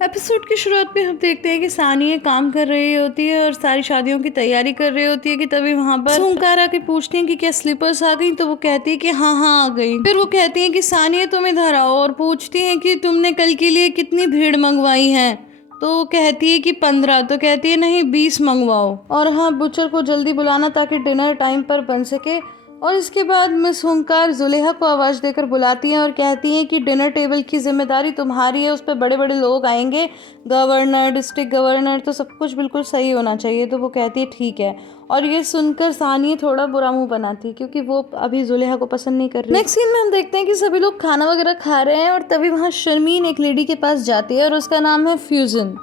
Episode की शुरुआत में हम देखते हैं कि सानिया काम कर रही होती है और सारी शादियों की तैयारी कर रही होती है कि तभी वहाँ पर ओंकार आके पूछती हैं कि क्या स्लीपर्स आ गई, तो वो कहती है कि हाँ हाँ आ गई। फिर वो कहती है कि सानिया तुम इधर आओ और पूछती हैं कि तुमने कल के लिए कितनी भीड़ मंगवाई है। तो वो कहती है कि 15। तो कहती है नहीं 20 मंगवाओ और हाँ बुचर को जल्दी बुलाना ताकि डिनर टाइम पर बन सके। और इसके बाद मिस हुंकार जुलेहा को आवाज़ देकर बुलाती हैं और कहती हैं कि डिनर टेबल की जिम्मेदारी तुम्हारी है, उस पर बड़े बड़े लोग आएंगे, गवर्नर, डिस्ट्रिक्ट गवर्नर, तो सब कुछ बिल्कुल सही होना चाहिए। तो वो कहती है ठीक है। और ये सुनकर सानिया थोड़ा बुरा मुंह बनाती है क्योंकि वो अभी जुलेहा को पसंद नहीं कर रही। नेक्स्ट सीन में हम देखते हैं कि सभी लोग खाना वगैरह खा रहे हैं और तभी वहाँ शर्मीन एक लेडी के पास जाती है और उसका नाम है फ्यूजन।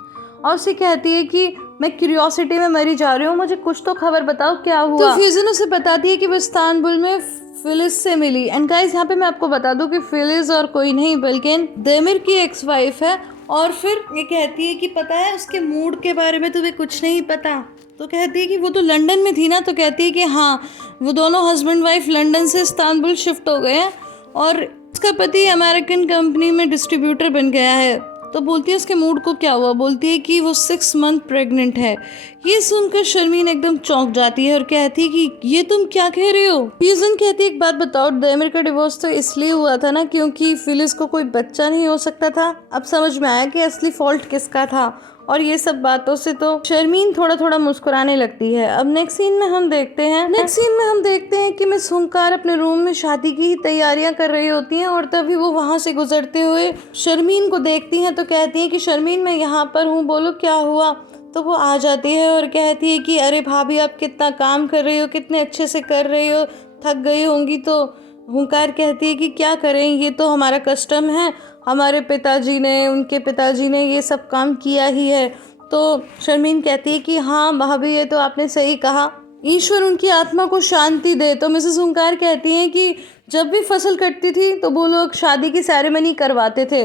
और उसे कहती है कि मैं क्यूरियोसिटी में मरी जा रही हूँ, मुझे कुछ तो खबर बताओ क्या हुआ। तो फ्यूजन उसे बताती है कि वो इस्तांबुल में फिलिस से मिली। एंड गाइस यहाँ पे मैं आपको बता दूं कि फिलिस और कोई नहीं बल्कि देमिर की एक्स वाइफ है। और फिर ये कहती है कि पता है उसके मूड के बारे में तुम्हें कुछ नहीं पता। तो कहती है कि वो तो लंदन में थी ना। तो कहती है कि हाँ वो दोनों हस्बैंड वाइफ लंदन से इस्तांबुल शिफ्ट हो गए हैं और उसका पति अमेरिकन कंपनी में डिस्ट्रीब्यूटर बन गया है। तो बोलती है उसके मूड को क्या हुआ। बोलती है कि वो 6 मंथ प्रेग्नेंट है। ये सुनकर शर्मीन एकदम चौंक जाती है और कहती है कि ये तुम क्या कह रहे हो। फ्यूजन कहती है एक बात बताओ, देमिर का डिवोर्स तो इसलिए हुआ था ना क्योंकि फिलिस को कोई बच्चा नहीं हो सकता था। अब समझ में आया कि असली फॉल्ट किसका था। और ये सब बातों से तो शर्मीन थोड़ा थोड़ा मुस्कुराने लगती है। अब नेक्स्ट सीन में हम देखते हैं कि मिस हुंकार अपने रूम में शादी की तैयारियां कर रही होती हैं और तभी वो वहां से गुजरते हुए शर्मीन को देखती हैं। तो कहती हैं कि शर्मीन मैं यहाँ पर हूँ, बोलो क्या हुआ। तो वो आ जाती है और कहती है कि अरे भाभी आप कितना काम कर रही हो, कितने अच्छे से कर रही हो, थक गई होंगी। तो हुंकार कहती है कि क्या करें, ये तो हमारा कस्टम है, हमारे पिताजी ने, उनके पिताजी ने ये सब काम किया ही है। तो शर्मीन कहती है कि हाँ भाभी ये तो आपने सही कहा, ईश्वर उनकी आत्मा को शांति दे। तो मिसेस हुंकार कहती हैं कि जब भी फसल कटती थी तो वो लोग शादी की सेरेमनी करवाते थे।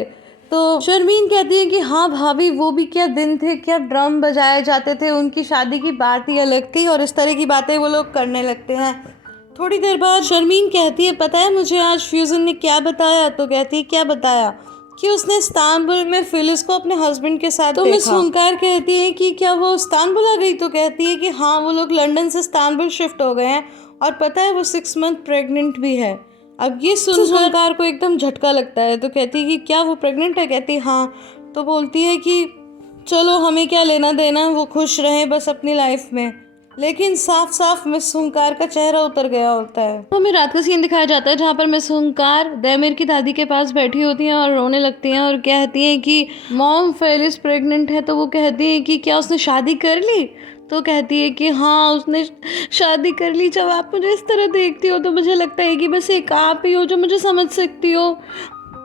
तो शर्मीन कहती है कि हाँ भाभी वो भी क्या दिन थे, क्या ड्रम बजाए जाते थे, उनकी शादी की बात ही अलग थी। और इस तरह की बातें वो लोग करने लगते हैं। थोड़ी देर बाद शर्मीन कहती है पता है मुझे आज फ्यूजन ने क्या बताया। तो कहती है क्या बताया, कि उसने इस्तांबुल में फिलिस को अपने हस्बैंड के साथ देखा। तो मिस हुंकार कहती है कि क्या वो इस्तांबुल आ गई। तो कहती है कि हाँ वो लोग लंदन से इस्तांबुल शिफ्ट हो गए हैं और पता है वो 6 मंथ प्रेग्नेंट भी है। अब ये सुनकर हुंकार को एकदम झटका लगता है। तो कहती है कि क्या वो प्रेग्नेंट है। कहती है हाँ। तो बोलती है कि चलो हमें क्या लेना देना, वो खुश रहें बस अपनी लाइफ में। लेकिन साफ साफ मिस हुंकार का चेहरा उतर गया होता है। तो हमें रात का सीन दिखाया जाता है जहाँ पर मिस हुंकार देमिर की दादी के पास बैठी होती हैं और रोने लगती हैं और कहती हैं कि मॉम फेलिस प्रेग्नेंट है। तो वो कहती है कि क्या उसने शादी कर ली। तो कहती है कि हाँ उसने शादी कर ली। जब आप मुझे इस तरह देखती हो तो मुझे लगता है कि बस एक आप ही हो जो मुझे समझ सकती हो।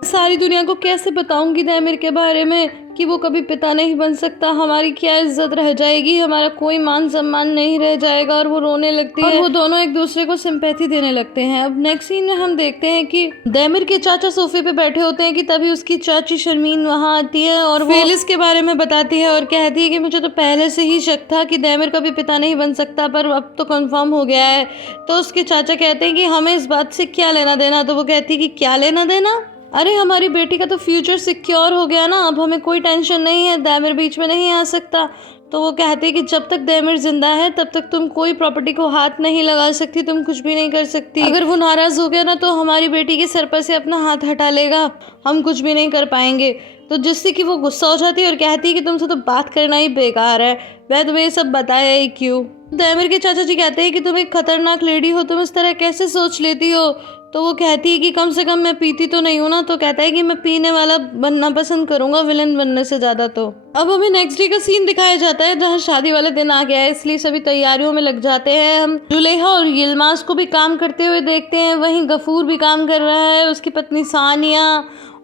सारी दुनिया को कैसे बताऊंगी देमिर के बारे में कि वो कभी पिता नहीं बन सकता, हमारी क्या इज्जत रह जाएगी, हमारा कोई मान सम्मान नहीं रह जाएगा। और वो रोने लगती है और वो दोनों एक दूसरे को सिंपैथी देने लगते हैं। अब नेक्स्ट सीन में हम देखते हैं कि देमिर के चाचा सोफे पे बैठे होते हैं कि तभी उसकी चाची शर्मीन वहाँ आती है और वो फेलिस के बारे में बताती है और कहती है कि मुझे तो पहले से ही शक था कि देमिर कभी पिता नहीं बन सकता, पर अब तो कंफर्म हो गया है। तो उसके चाचा कहते हैं कि हमें इस बात से क्या लेना देना। तो वो कहती है कि क्या लेना देना, अरे हमारी बेटी का तो फ्यूचर सिक्योर हो गया ना, अब हमें कोई टेंशन नहीं है, देमिर बीच में नहीं आ सकता। तो वो कहते हैं कि जब तक देमिर जिंदा है तब तक तुम कोई प्रॉपर्टी को हाथ नहीं लगा सकती, तुम कुछ भी नहीं कर सकती। अगर वो नाराज हो गया ना तो हमारी बेटी के सर पर से अपना हाथ हटा लेगा, हम कुछ भी नहीं कर पाएंगे। तो जिससे कि वो गुस्सा हो जाती है और कहती है कि तुमसे तो बात करना ही बेकार है, मैं तुम्हें ये सब बताया ही क्यों। देमिर के चाचा जी कहते हैं कि तुम एक खतरनाक लेडी हो, तुम इस तरह कैसे सोच लेती हो। तो वो कहती है कि कम से कम मैं पीती तो नहीं हूँ ना। तो कहता है कि मैं पीने वाला बनना पसंद करूंगा विलन बनने से ज़्यादा। तो अब हमें नेक्स्ट डे का सीन दिखाया जाता है जहाँ शादी वाला दिन आ गया है, इसलिए सभी तैयारियों में लग जाते हैं। हम जुलेहा और यिल्माज को भी काम करते हुए देखते हैं, वहीं गफूर भी काम कर रहा है, उसकी पत्नी सानिया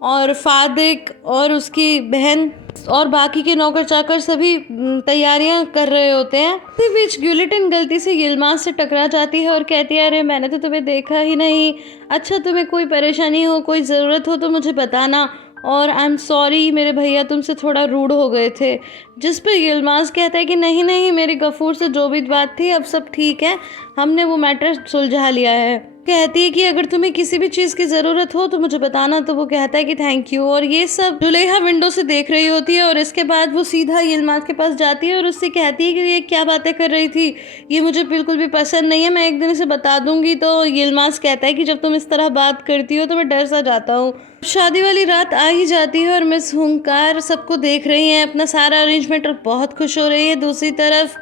और फादिक और उसकी बहन और बाकी के नौकर चाकर सभी तैयारियां कर रहे होते हैं। इसी बीच ग्यूलिटिन गलती से यिल्माज से टकरा जाती है और कहती है अरे मैंने तो तुम्हें देखा ही नहीं, अच्छा तुम्हें कोई परेशानी हो, कोई ज़रूरत हो तो मुझे बताना, और आई एम सॉरी मेरे भैया तुमसे थोड़ा रूड हो गए थे। जिस पर यिल्माज कहता है कि नहीं नहीं मेरे गफूर से जो भी बात थी अब सब ठीक है, हमने वो मैटर सुलझा लिया है। कहती है कि अगर तुम्हें किसी भी चीज़ की ज़रूरत हो तो मुझे बताना। तो वो कहता है कि थैंक यू। और ये सब जुलेहा विंडो से देख रही होती है और इसके बाद वो सीधा यिल्माज के पास जाती है और उससे कहती है कि ये क्या बातें कर रही थी, ये मुझे बिल्कुल भी पसंद नहीं है, मैं एक दिन इसे बता दूंगी। तो यिल्माज कहता है कि जब तुम इस तरह बात करती हो तो मैं डर सा जाता हूँ। शादी वाली रात आ ही जाती है और मिस हुंकार सबको देख रही हैं, अपना सारा अरेंजमेंट, और बहुत खुश हो रही है। दूसरी तरफ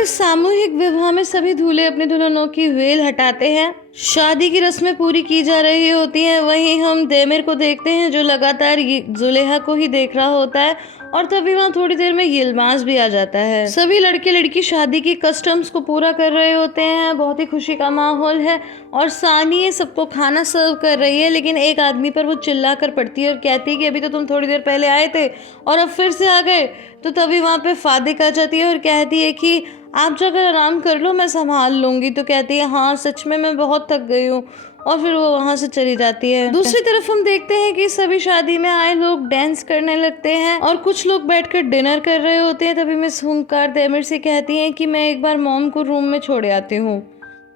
इस सामूहिक विवाह में सभी दूल्हे अपने दुल्हनों की वेल हटाते हैं, शादी की रस्में पूरी की जा रही होती हैं। वहीं हम देमिर को देखते हैं जो लगातार जुलेहा को ही देख रहा होता है और तभी वहाँ थोड़ी देर में यिल्माज भी आ जाता है। सभी लड़के लड़की शादी की कस्टम्स को पूरा कर रहे होते हैं, बहुत ही खुशी का माहौल है और सानिया सबको खाना सर्व कर रही है। लेकिन एक आदमी पर वो चिल्ला कर पड़ती है और कहती है कि अभी तो तुम थोड़ी देर पहले आए थे और अब फिर से आ गए। तो तभी वहाँ पे फादिक आ जाती है और कहती है कि आप जाकर आराम कर लो, मैं संभाल लूंगी। तो कहती है हाँ सच में मैं बहुत थक गई हूँ, और फिर वो वहाँ से चली जाती है। दूसरी तरफ हम देखते हैं कि सभी शादी में आए लोग डांस करने लगते हैं और कुछ लोग बैठकर डिनर कर रहे होते हैं। तभी मिस हुंकार देमिर से कहती हैं कि मैं एक बार मॉम को रूम में छोड़ आती हूँ।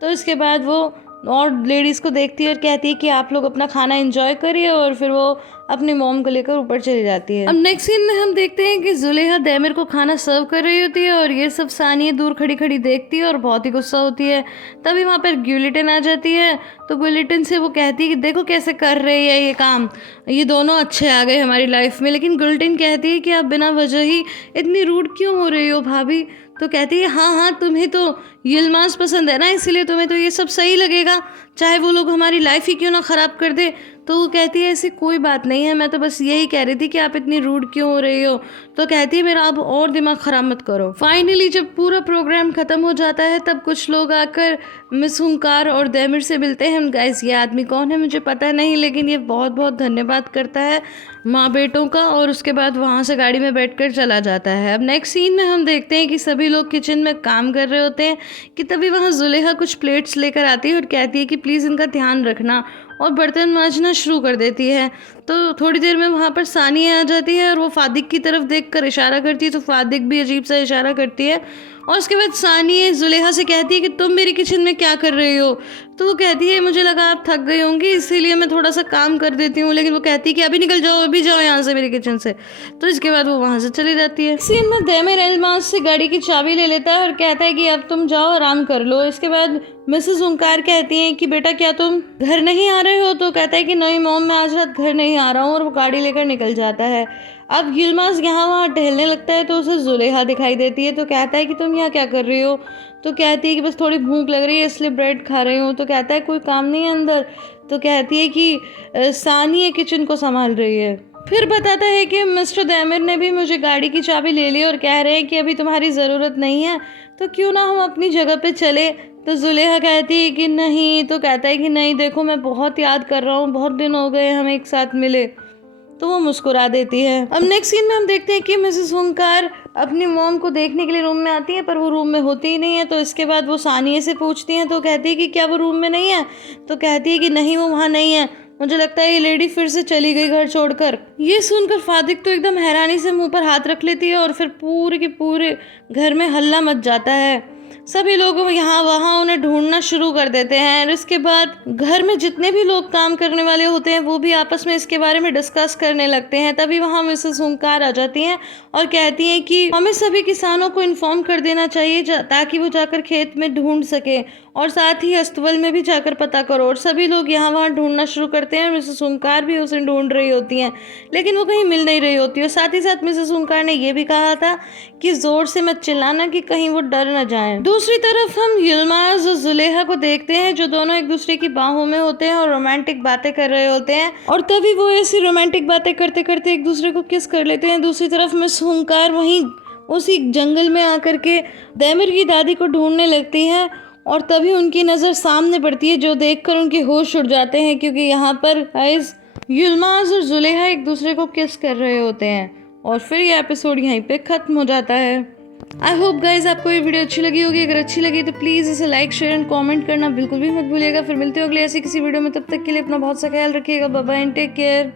तो इसके बाद वो और लेडीज़ को देखती है और कहती है कि आप लोग अपना खाना एंजॉय करिए, और फिर वो अपनी मॉम को लेकर ऊपर चली जाती है। अब नेक्स्ट सीन में हम देखते हैं कि जुलेहा देमिर को खाना सर्व कर रही होती है और ये सब सानिया दूर खड़ी खड़ी देखती है और बहुत ही गुस्सा होती है। तभी वहाँ पर ग्यूलिटन आ जाती है। तो ग्यूलिटन से वो कहती है कि देखो कैसे कर रही है ये काम, ये दोनों अच्छे आ गए हमारी लाइफ में। लेकिन ग्यूलिटन कहती है कि आप बिना वजह ही इतनी रूड क्यों हो रही हो भाभी। तो कहती है हाँ हाँ तुम्हें तो यिल्माज पसंद है ना, इसीलिए तुम्हें तो ये सब सही लगेगा, चाहे वो लोग हमारी लाइफ ही क्यों ना ख़राब कर दे। तो वो कहती है ऐसी कोई बात नहीं है, मैं तो बस यही कह रही थी कि आप इतनी रूड क्यों हो रही हो। तो कहती है मेरा अब और दिमाग ख़राब मत करो। फाइनली जब पूरा प्रोग्राम ख़त्म हो जाता है तब कुछ लोग आकर मिस हुंकार और देमिर से मिलते हैं। गाइस ये आदमी कौन है मुझे पता नहीं, लेकिन ये बहुत बहुत धन्यवाद करता है माँ बेटों का, और उसके बाद वहाँ से गाड़ी में बैठकर चला जाता है। अब नेक्स्ट सीन में हम देखते हैं कि सभी लोग किचन में काम कर रहे होते हैं कि तभी वहाँ जुलेहा कुछ प्लेट्स लेकर आती है और कहती है कि प्लीज़ इनका ध्यान रखना, और बर्तन मांजना शुरू कर देती है। तो थोड़ी देर में वहाँ पर सानिया आ जाती है और वो फादिक की तरफ देखकर इशारा करती है। तो फादिक भी अजीब सा इशारा करती है और उसके बाद सानिया जुलेहा से कहती है कि तुम मेरी किचन में क्या कर रही हो। तो वो कहती है मुझे लगा आप थक गई होंगी इसीलिए मैं थोड़ा सा काम कर देती हूँ। लेकिन वो कहती है कि अभी निकल जाओ, अभी जाओ यहाँ से मेरी किचन से। तो इसके बाद वो वहाँ से चली जाती है। सीन में देमिर यिल्माज से गाड़ी की चाबी ले लेता है और कहता है कि अब तुम जाओ आराम कर लो। इसके बाद मिसेस हुंकार कहती हैं कि बेटा क्या तुम घर नहीं आ रहे हो। तो कहता है कि नहीं मॉम मैं आज रात घर नहीं आ रहा हूँ, और वो गाड़ी लेकर निकल जाता है। अब यिल्माज यहाँ वहाँ टहलने लगता है तो उसे जुलेहा दिखाई देती है। तो कहता है कि तुम यहाँ क्या कर रही हो। तो कहती है कि बस थोड़ी भूख लग रही है इसलिए ब्रेड खा रही हूँ। तो कहता है कोई काम नहीं है अंदर। तो कहती है कि सानिया किचन को संभाल रही है। फिर बताता है कि मिस्टर देमिर ने भी मुझे गाड़ी की चाबी ले ली और कह रहे हैं कि अभी तुम्हारी ज़रूरत नहीं है, तो क्यों ना हम अपनी जगह पे चले। तो जुलेहा कहती है कि नहीं। तो कहता है कि नहीं देखो मैं बहुत याद कर रहा हूँ, बहुत दिन हो गए हम एक साथ मिले। तो वो मुस्कुरा देती है। अब नेक्स्ट सीन में हम देखते हैं कि मिसेस हुंकार अपनी मॉम को देखने के लिए रूम में आती है पर वो रूम में होती ही नहीं है। तो इसके बाद वो सानिया से पूछती हैं तो कहती है कि क्या वो रूम में नहीं है। तो कहती है कि नहीं वो वहाँ नहीं है, मुझे लगता है ये लेडी फिर से चली गई घर छोड़कर। ये सुनकर फादिक तो एकदम हैरानी से मुंह पर हाथ रख लेती है और फिर पूरे के पूरे घर में हल्ला मच जाता है। सभी लोग यहाँ वहाँ उन्हें ढूंढना शुरू कर देते हैं और इसके बाद घर में जितने भी लोग काम करने वाले होते हैं वो भी आपस में इसके बारे में डिस्कस करने लगते हैं। तभी वहाँ मिसेस हुंकार आ जाती हैं और कहती हैं कि हमें सभी किसानों को इन्फॉर्म कर देना चाहिए ताकि वो जाकर खेत में ढूंढ सके, और साथ ही अस्तबल में भी जाकर पता करो। और सभी लोग यहाँ वहाँ ढूंढना शुरू करते हैं। मिसेस हुंकार भी उसे ढूंढ रही होती हैं लेकिन वो कहीं मिल नहीं रही होती है। साथ ही साथ मिसेस हुंकार ने यह भी कहा था कि जोर से मत चिल्लाना कि कहीं वो डर न जाएं। दूसरी तरफ हम यिल्माज और जुलेहा को देखते हैं जो दोनों एक दूसरे की बाहों में होते हैं और रोमांटिक बातें कर रहे होते हैं, और तभी वो ऐसी रोमांटिक बातें करते करते एक दूसरे को किस कर लेते हैं। दूसरी तरफ मिस हुंकार वहीं उसी जंगल में आकर के देमिर की दादी को ढूंढने लगती हैं और तभी उनकी नज़र सामने पड़ती है जो देखकर उनके होश उड़ जाते हैं क्योंकि यहाँ पर यिल्माज और जुलेहा एक दूसरे को किस कर रहे होते हैं। और फिर ये एपिसोड यहीं पे ख़त्म हो जाता है। आई होप गाइज आपको ये वीडियो अच्छी लगी होगी। अगर अच्छी लगी तो प्लीज़ इसे लाइक शेयर एंड कमेंट करना बिल्कुल भी मत भूलिएगा। फिर मिलते हो अगले ऐसी किसी वीडियो में, तब तक के लिए अपना बहुत सा ख्याल रखिएगा। Bye bye and take care.